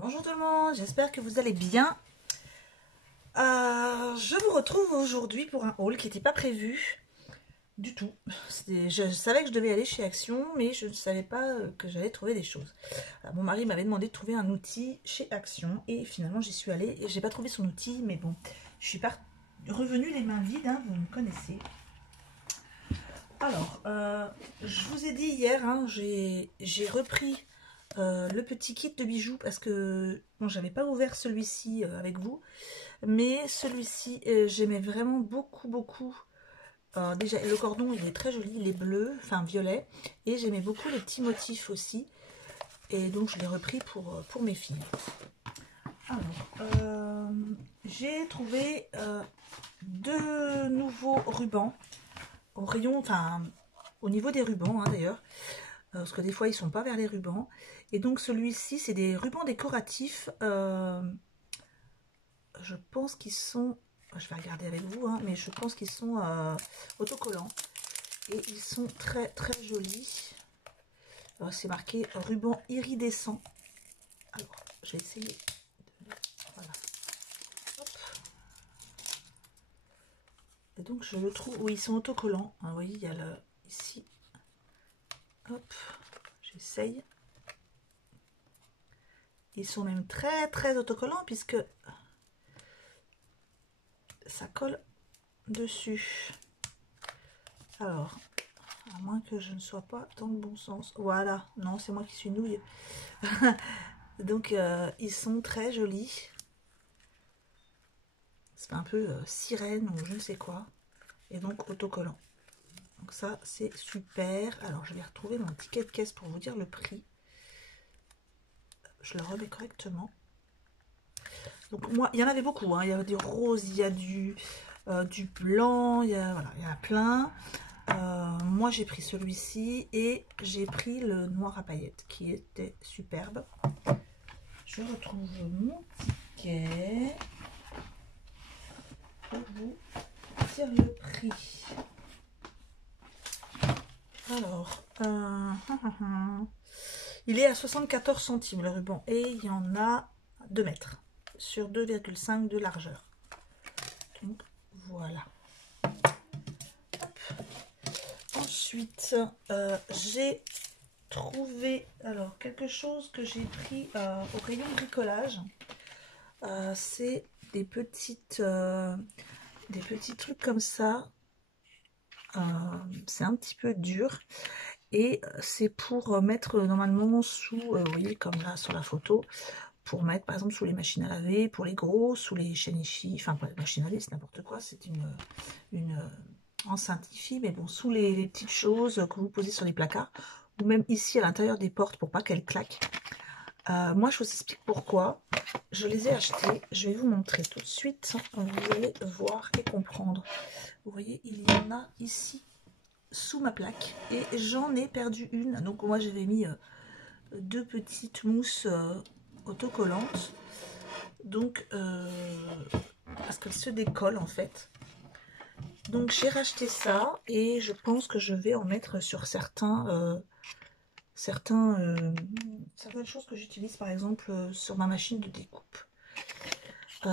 Bonjour tout le monde, j'espère que vous allez bien. Je vous retrouve aujourd'hui pour un haul qui n'était pas prévu du tout. Je savais que je devais aller chez Action, mais je ne savais pas que j'allais trouver des choses. Alors, mon mari m'avait demandé de trouver un outil chez Action et finalement j'y suis allée. J'ai pas trouvé son outil, mais bon, je suis pas revenue les mains vides, hein, vous me connaissez. Alors, je vous ai dit hier, hein, j'ai repris le petit kit de bijoux parce que bon, j'avais pas ouvert celui-ci avec vous, mais celui-ci j'aimais vraiment beaucoup. Déjà le cordon il est très joli, il est bleu, enfin violet, et j'aimais beaucoup les petits motifs aussi, et donc je l'ai repris pour mes filles. Alors j'ai trouvé deux nouveaux rubans au rayon, enfin au niveau des rubans hein, d'ailleurs, parce que des fois ils sont pas vers les rubans. Et donc celui-ci c'est des rubans décoratifs, je pense qu'ils sont, je vais regarder avec vous hein, mais je pense qu'ils sont autocollants et ils sont très jolis. C'est marqué ruban iridescent. Alors je vais essayer de... voilà. Hop. Et donc je le trouve, oui ils sont autocollants hein, vous voyez il y a le ici, hop, j'essaye. Ils sont même très autocollants puisque ça colle dessus. Alors, à moins que je ne sois pas dans le bon sens. Voilà, non, c'est moi qui suis nouille. Donc, ils sont très jolis. C'est un peu sirène ou je ne sais quoi. Et donc, autocollant. Donc ça, c'est super. Alors, je vais retrouver mon ticket de caisse pour vous dire le prix. Je le remets correctement. Donc moi, il y en avait beaucoup, hein. Il y a du rose, il y a du blanc, voilà, il y en a plein. Moi j'ai pris celui-ci et j'ai pris le noir à paillettes qui était superbe. Je retrouve mon ticket pour vous dire le prix. Alors, il est à 74 centimes le ruban et il y en a 2 mètres sur 2,5 de largeur. Donc voilà. Hop. Ensuite, j'ai trouvé alors quelque chose que j'ai pris au rayon bricolage. C'est des petits trucs comme ça. C'est un petit peu dur et c'est pour mettre normalement sous, vous voyez comme là sur la photo, pour mettre par exemple sous les machines à laver, pour les gros, sous les chaînes IFI, enfin pas les machines à laver, c'est n'importe quoi, c'est une enceinte IFI, mais bon, sous les petites choses que vous posez sur les placards, ou même ici à l'intérieur des portes pour pas qu'elles claquent. Moi je vous explique pourquoi je les ai achetés, je vais vous montrer tout de suite, vous allez voir et comprendre. Vous voyez, il y en a ici sous ma plaque et j'en ai perdu une, donc moi j'avais mis 2 petites mousses autocollantes, donc parce qu'elles se décollent en fait. Donc j'ai racheté ça et je pense que je vais en mettre sur certaines choses que j'utilise par exemple sur ma machine de découpe.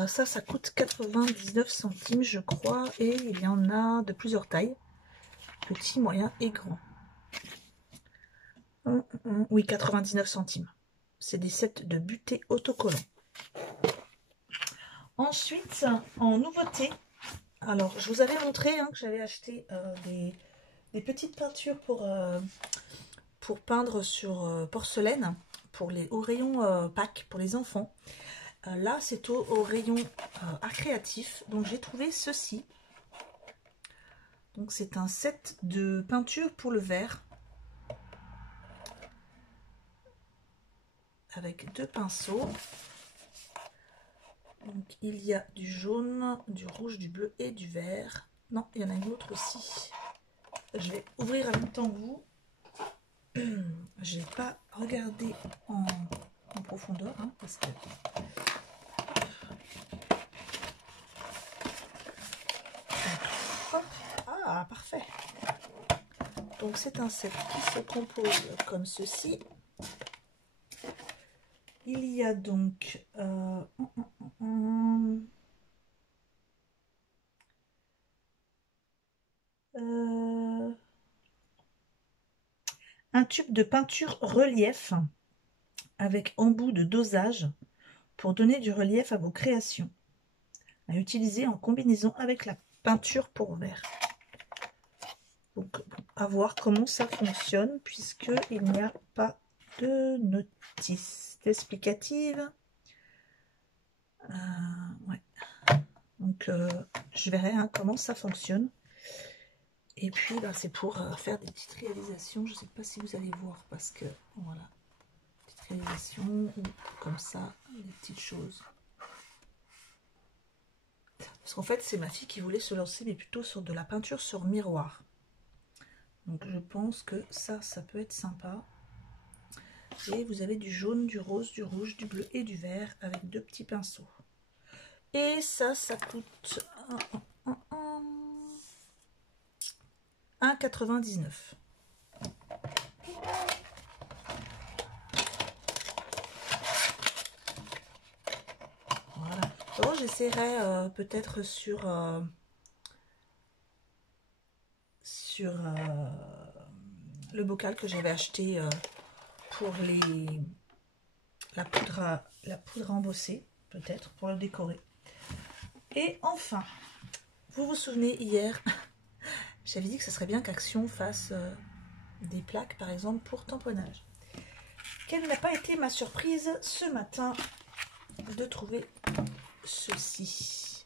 Ça coûte 99 centimes je crois et il y en a de plusieurs tailles, petit, moyen et grand. Oui, 99 centimes. C'est des sets de butées autocollants. Ensuite, en nouveauté, alors je vous avais montré hein, que j'avais acheté des petites peintures pour peindre sur porcelaine, pour au rayon Pâques, pour les enfants. Là, c'est au rayon art créatif. Donc j'ai trouvé ceci. Donc c'est un set de peinture pour le verre. Avec 2 pinceaux. Donc il y a du jaune, du rouge, du bleu et du vert. Non, il y en a une autre aussi. Je vais ouvrir en même temps que vous. Je n'ai pas regardé en profondeur hein, parce que hop. Ah parfait. Donc c'est un set qui se compose comme ceci. Il y a donc un tube de peinture relief avec embout de dosage pour donner du relief à vos créations, à utiliser en combinaison avec la peinture pour verre. Donc, à voir comment ça fonctionne, puisqu'il n'y a pas de notice explicative. Ouais. Donc, je verrai comment ça fonctionne. Et puis, bah, c'est pour faire des petites réalisations. Je ne sais pas si vous allez voir, parce que, voilà, petite réalisation, ou comme ça, des petites choses. Parce qu'en fait, c'est ma fille qui voulait se lancer, mais plutôt sur de la peinture sur miroir. Donc, je pense que ça peut être sympa. Et vous avez du jaune, du rose, du rouge, du bleu et du vert avec 2 petits pinceaux. Et ça coûte 1,99 €. Voilà. Bon, j'essaierai peut-être sur le bocal que j'avais acheté pour la poudre à embosser, peut-être pour le décorer. Et enfin, vous vous souvenez, hier j'avais dit que ce serait bien qu'Action fasse des plaques par exemple pour tamponnage. Quelle n'a pas été ma surprise ce matin de trouver ceci.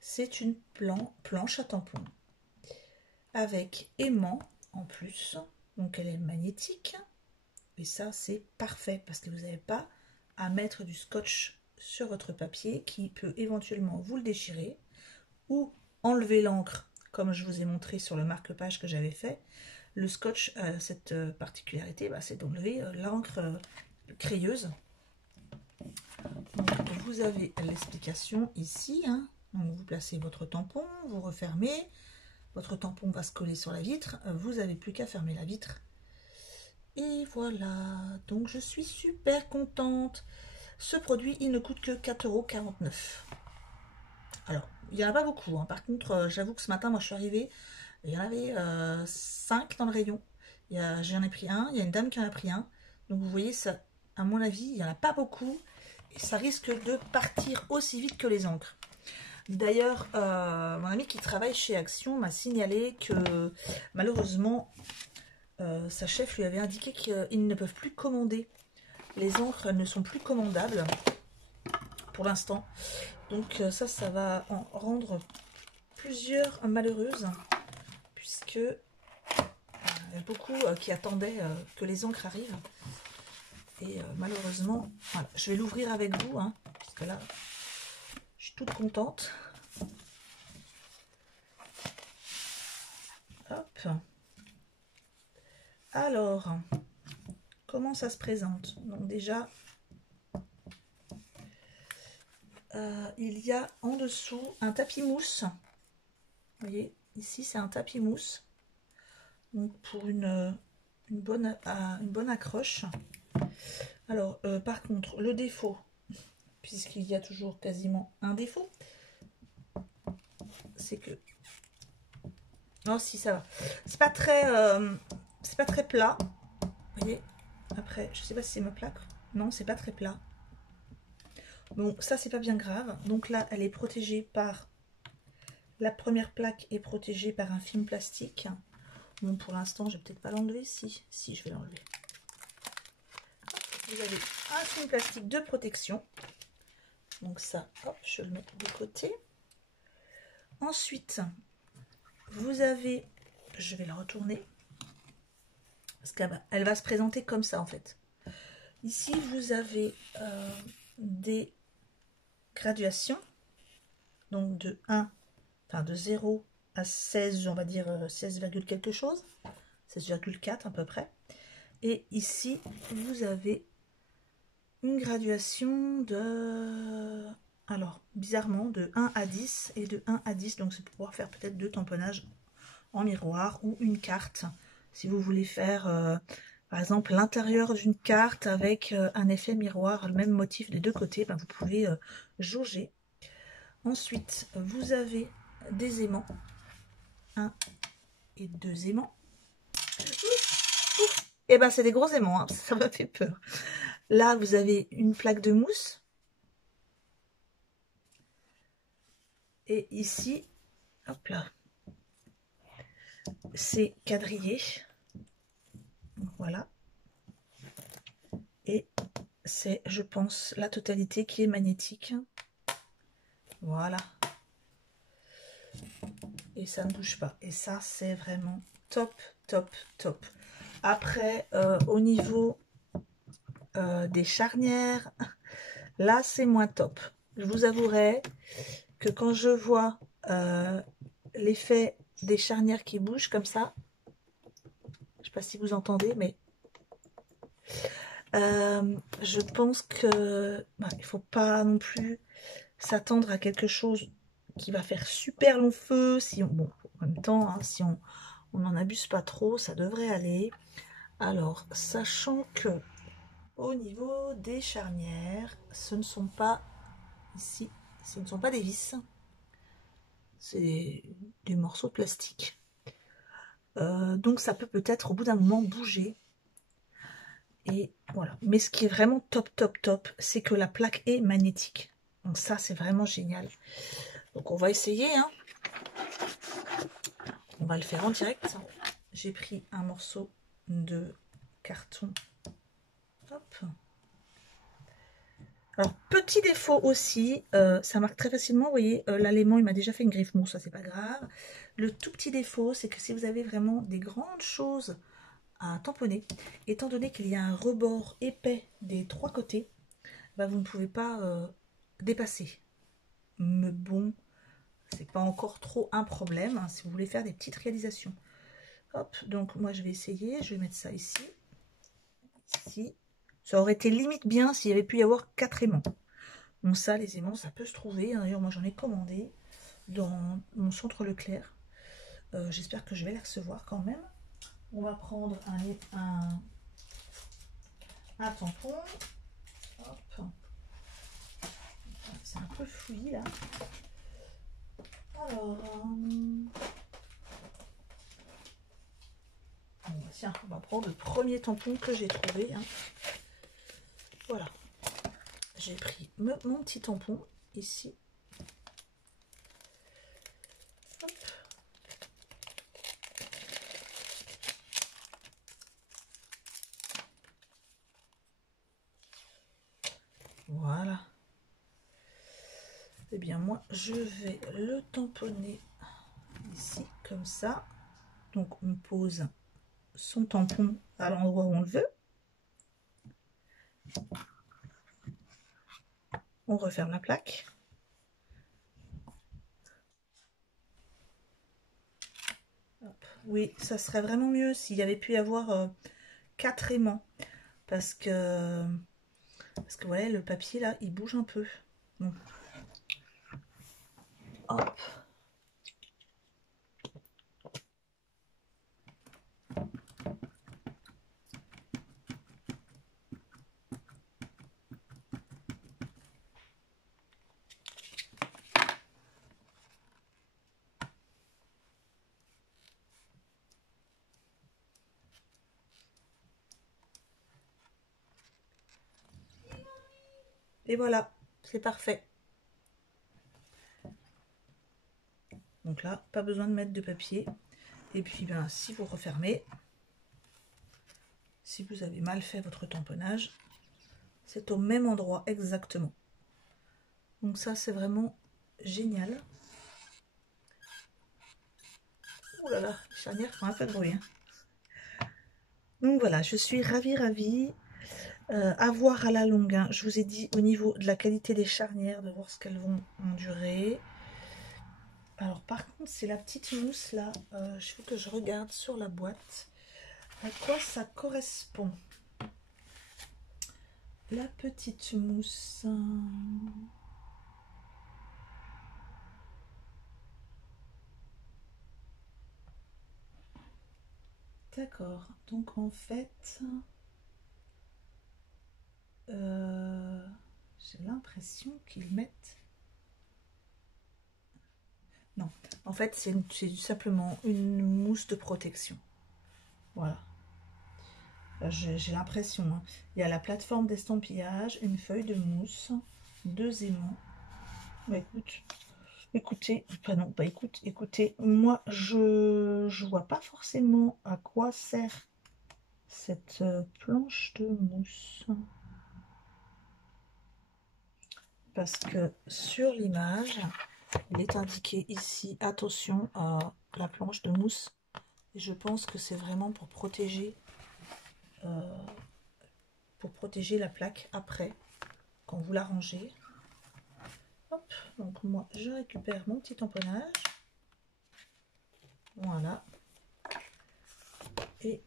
C'est une planche à tampons avec aimant en plus, donc elle est magnétique. Et ça, c'est parfait parce que vous n'avez pas à mettre du scotch sur votre papier qui peut éventuellement vous le déchirer ou enlever l'encre, comme je vous ai montré sur le marque-page que j'avais fait. Le scotch a cette particularité, bah, c'est d'enlever l'encre crayeuse. Donc, vous avez l'explication ici. Hein. Donc, vous placez votre tampon, vous refermez. Votre tampon va se coller sur la vitre. Vous n'avez plus qu'à fermer la vitre. Et voilà, donc je suis super contente. Ce produit, il ne coûte que 4,49 €. Alors, il n'y en a pas beaucoup. Hein. Par contre, j'avoue que ce matin, moi, je suis arrivée, il y en avait 5 dans le rayon. J'en ai pris un, il y a une dame qui en a pris un. Donc, vous voyez, ça, à mon avis, il n'y en a pas beaucoup. Et ça risque de partir aussi vite que les encres. D'ailleurs, mon ami qui travaille chez Action m'a signalé que, malheureusement, sa chef lui avait indiqué qu'ils ne peuvent plus commander. Les encres ne sont plus commandables pour l'instant. Donc ça va en rendre plusieurs malheureuses, puisque il y a beaucoup qui attendaient que les encres arrivent. Et malheureusement, voilà, je vais l'ouvrir avec vous, hein, parce que là, je suis toute contente. Hop. Alors, comment ça se présente? Donc déjà, il y a en dessous un tapis mousse. Vous voyez, ici c'est un tapis mousse. Donc pour une bonne accroche. Alors, par contre, le défaut, puisqu'il y a toujours quasiment un défaut, c'est que... Oh si, ça va. C'est pas très plat. Vous voyez, après, je sais pas si c'est ma plaque. Non, c'est pas très plat. Bon, ça, c'est pas bien grave. Donc là, elle est protégée par... La première plaque est protégée par un film plastique. Bon, pour l'instant, je vais peut-être pas l'enlever. Si, je vais l'enlever. Vous avez un film plastique de protection. Donc ça, hop, je le mets de côté. Ensuite, vous avez... Je vais la retourner. Parce qu'elle va se présenter comme ça, en fait. Ici, vous avez des graduations. Donc de 0 à 16, on va dire 16, quelque chose. 16,4 à peu près. Et ici, vous avez une graduation de... Alors, bizarrement, de 1 à 10 et de 1 à 10. Donc, c'est pour pouvoir faire peut-être 2 tamponnages en miroir ou une carte. Si vous voulez faire par exemple l'intérieur d'une carte avec un effet miroir, le même motif des deux côtés, ben, vous pouvez jauger. Ensuite, vous avez des aimants, 1 et 2 aimants. Et ben c'est des gros aimants, hein, ça m'a fait peur. Là, vous avez une plaque de mousse. Et ici, hop là, c'est quadrillé. Voilà. Et c'est, je pense, la totalité qui est magnétique. Voilà. Et ça ne bouge pas. Et ça, c'est vraiment top, top, top. Après, au niveau des charnières, là, c'est moins top. Je vous avouerai que quand je vois l'effet des charnières qui bougent comme ça, je ne sais pas si vous entendez, mais je pense que il faut pas non plus s'attendre à quelque chose qui va faire super long feu. Si on, bon, en même temps, hein, si on n'en abuse pas trop, ça devrait aller. Alors, sachant que au niveau des charnières, ce ne sont pas ici, ce ne sont pas des vis, c'est des morceaux de plastique. Donc ça peut peut-être au bout d'un moment bouger. Et voilà. Mais ce qui est vraiment top, top, top, c'est que la plaque est magnétique. Donc ça, c'est vraiment génial. Donc on va essayer, hein. On va le faire en direct. J'ai pris un morceau de carton. Hop. Alors, petit défaut aussi, ça marque très facilement, vous voyez, là l'aimant il m'a déjà fait une griffe, bon ça c'est pas grave. Le tout petit défaut, c'est que si vous avez vraiment des grandes choses à tamponner, étant donné qu'il y a un rebord épais des 3 côtés, bah, vous ne pouvez pas dépasser. Mais bon, c'est pas encore trop un problème, hein, si vous voulez faire des petites réalisations. Hop, donc moi je vais essayer, je vais mettre ça ici. Ici. Ça aurait été limite bien s'il y avait pu y avoir 4 aimants. Bon, ça, les aimants, ça peut se trouver. D'ailleurs, moi, j'en ai commandé dans mon centre Leclerc. J'espère que je vais les recevoir quand même. On va prendre un tampon. Hop. C'est un peu fouillis, là. Alors... tiens, on va prendre le premier tampon que j'ai trouvé. Hein. Voilà. J'ai pris mon petit tampon, ici. Hop. Voilà. Eh bien, moi, je vais le tamponner ici, comme ça. Donc, on pose son tampon à l'endroit où on le veut. On referme la plaque. Hop. Oui, ça serait vraiment mieux s'il y avait pu y avoir 4 aimants. Parce que voilà, le papier, là, il bouge un peu. Bon. Hop. Et voilà, c'est parfait. Donc là, pas besoin de mettre de papier. Et puis, ben, si vous refermez, si vous avez mal fait votre tamponnage, c'est au même endroit exactement. Donc ça, c'est vraiment génial. Ouh là là, les charnières font un peu de bruit. Hein. Donc voilà, je suis ravie. À voir à la longue, hein. Je vous ai dit au niveau de la qualité des charnières, de voir ce qu'elles vont endurer. Alors par contre, c'est la petite mousse là, il faut que je regarde sur la boîte à quoi ça correspond. La petite mousse. D'accord, donc en fait, j'ai l'impression qu'ils mettent... Non, en fait, c'est simplement une mousse de protection. Voilà. J'ai l'impression. Hein. Il y a la plateforme d'estampillage, une feuille de mousse, 2 aimants. Bah, écoutez, pardon, bah écoutez, moi je vois pas forcément à quoi sert cette planche de mousse. Parce que sur l'image, il est indiqué ici, attention à la planche de mousse. Et je pense que c'est vraiment pour protéger la plaque après, quand vous la rangez. Hop, donc moi je récupère mon petit tamponnage. Voilà. Et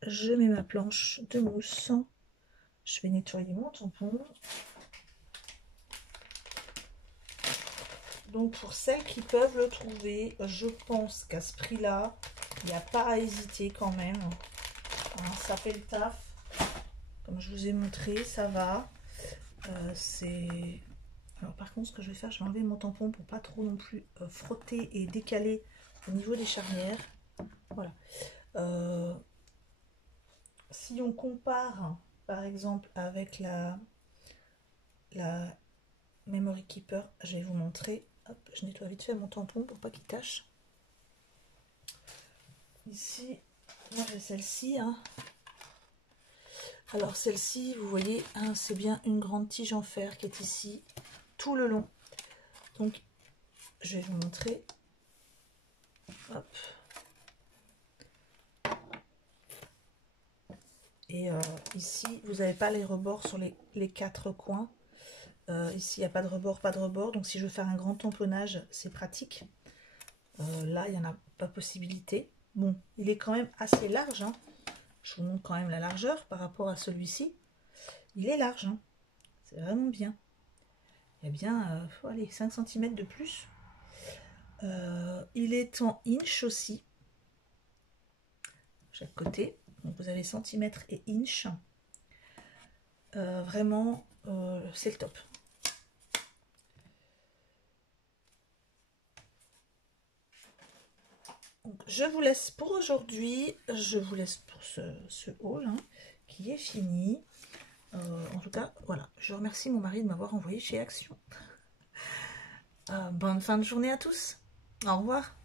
je mets ma planche de mousse. Je vais nettoyer mon tampon. Donc pour celles qui peuvent le trouver, je pense qu'à ce prix-là, il n'y a pas à hésiter quand même. Hein, ça fait le taf. Comme je vous ai montré, ça va. C'est... Alors par contre, ce que je vais faire, je vais enlever mon tampon pour pas trop non plus frotter et décaler au niveau des charnières. Voilà. Si on compare, par exemple, avec la Memory Keeper, je vais vous montrer. Hop, je nettoie vite fait mon tampon pour pas qu'il tâche. Ici, moi j'ai celle-ci. Hein. Alors celle-ci, vous voyez, hein, c'est bien une grande tige en fer qui est ici tout le long. Donc, je vais vous montrer. Hop. Et ici, vous n'avez pas les rebords sur les 4 coins. Ici, il n'y a pas de rebord, pas de rebord. Donc, si je veux faire un grand tamponnage, c'est pratique. Là, il n'y en a pas possibilité. Bon, il est quand même assez large. Hein. Je vous montre quand même la largeur par rapport à celui-ci. Il est large. Hein. C'est vraiment bien. Il y a bien, faut aller 5 cm de plus. Il est en inch aussi. Chaque côté. Donc, vous avez centimètres et inch. Vraiment, c'est le top. Donc, je vous laisse pour aujourd'hui. Je vous laisse pour ce haul hein, qui est fini. En tout cas, voilà. Je remercie mon mari de m'avoir envoyé chez Action. Bonne fin de journée à tous. Au revoir.